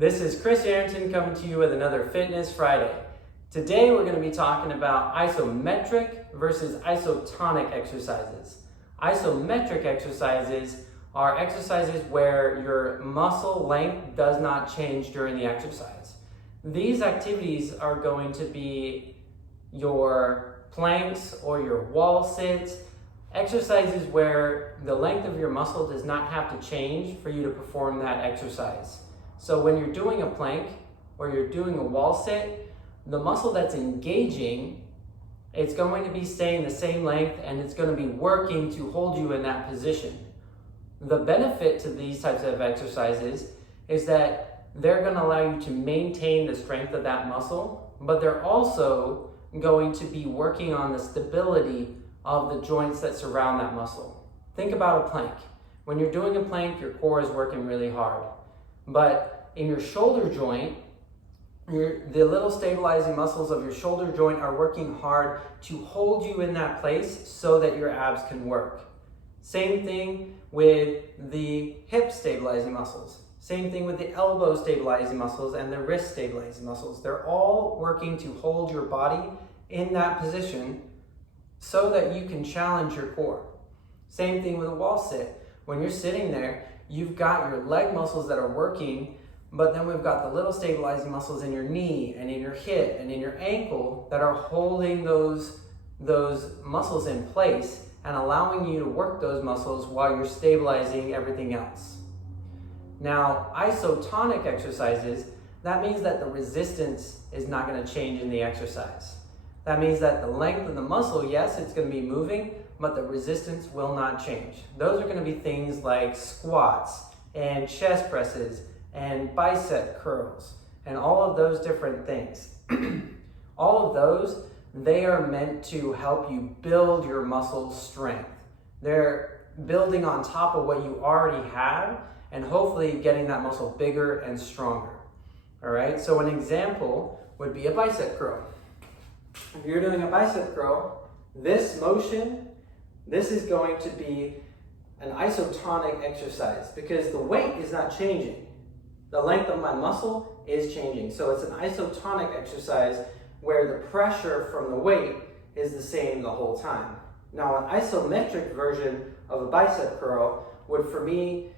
This is Chris Arrington coming to you with another Fitness Friday. Today we're going to be talking about isometric versus isotonic exercises. Isometric exercises are exercises where your muscle length does not change during the exercise. These activities are going to be your planks or your wall sits, exercises where the length of your muscle does not have to change for you to perform that exercise. So when you're doing a plank or you're doing a wall sit, the muscle that's engaging, it's going to be staying the same length and it's going to be working to hold you in that position. The benefit to these types of exercises is that they're going to allow you to maintain the strength of that muscle, but they're also going to be working on the stability of the joints that surround that muscle. Think about a plank. When you're doing a plank, your core is working really hard. But in your shoulder joint, the little stabilizing muscles of your shoulder joint are working hard to hold you in that place so that your abs can work. Same thing with the hip stabilizing muscles. Same thing with the elbow stabilizing muscles and the wrist stabilizing muscles. They're all working to hold your body in that position so that you can challenge your core. Same thing with a wall sit. When you're sitting there, you've got your leg muscles that are working, but then we've got the little stabilizing muscles in your knee and in your hip and in your ankle that are holding those muscles in place and allowing you to work those muscles while you're stabilizing everything else. Now, isotonic exercises, that means that the resistance is not going to change in the exercise. That means that the length of the muscle, yes, it's going to be moving, but the resistance will not change. Those are going to be things like squats and chest presses and bicep curls and all of those different things. All of those, they are meant to help you build your muscle strength. They're building on top of what you already have and hopefully getting that muscle bigger and stronger. All right, so an example would be a bicep curl. If you're doing a bicep curl, this motion, this is going to be an isotonic exercise because the weight is not changing. The length of my muscle is changing. So it's an isotonic exercise where the pressure from the weight is the same the whole time. Now, an isometric version of a bicep curl would, for me,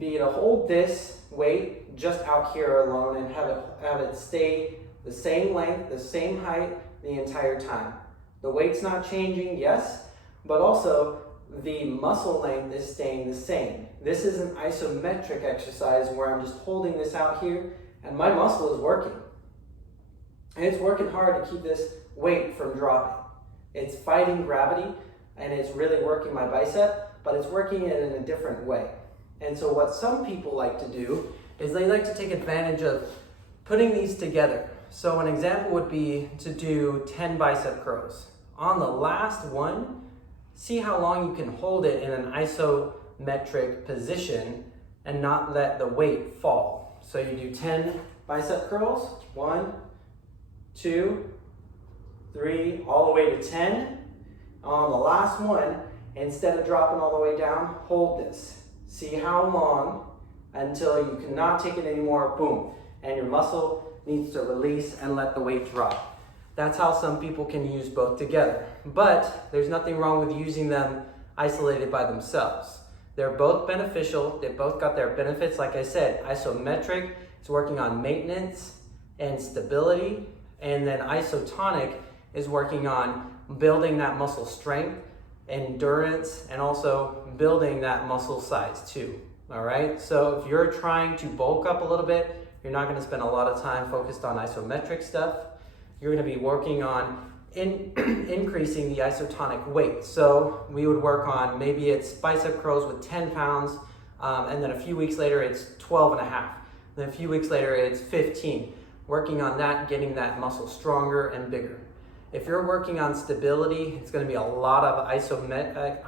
be to hold this weight just out here alone and have it stay the same length, the same height the entire time. The weight's not changing, yes, but also the muscle length is staying the same. This is an isometric exercise where I'm just holding this out here and my muscle is working. And it's working hard to keep this weight from dropping. It's fighting gravity and it's really working my bicep, but it's working it in a different way. And so what some people like to do is they like to take advantage of putting these together. So an example would be to do 10 bicep curls. On the last one, see how long you can hold it in an isometric position and not let the weight fall. So you do 10 bicep curls, 1, 2, 3, all the way to 10. On the last one, instead of dropping all the way down, hold this. See how long until you cannot take it anymore, boom, and your muscle needs to release and let the weight drop. That's how some people can use both together. But there's nothing wrong with using them isolated by themselves. They're both beneficial. They both got their benefits. Like I said, isometric is working on maintenance and stability. And then isotonic is working on building that muscle strength, endurance, and also building that muscle size too. All right. So if you're trying to bulk up a little bit, you're not going to spend a lot of time focused on isometric stuff. You're going to be working on increasing the isotonic weight. So we would work on maybe it's bicep curls with 10 pounds, and then a few weeks later it's 12 and a half. Then a few weeks later it's 15. Working on that, getting that muscle stronger and bigger. If you're working on stability, it's going to be a lot of isometric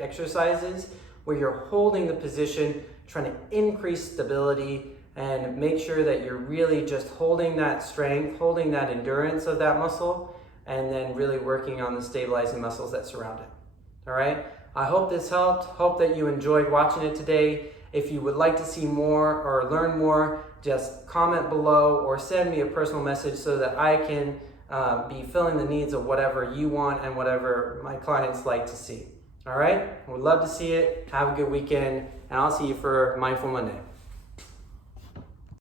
exercises where you're holding the position, trying to increase stability and make sure that you're really just holding that strength, holding that endurance of that muscle, and then really working on the stabilizing muscles that surround it. All right? I hope this helped. Hope that you enjoyed watching it today. If you would like to see more or learn more, just comment below or send me a personal message so that I can be filling the needs of whatever you want and whatever my clients like to see. All right? We'd love to see it. Have a good weekend, and I'll see you for Mindful Monday.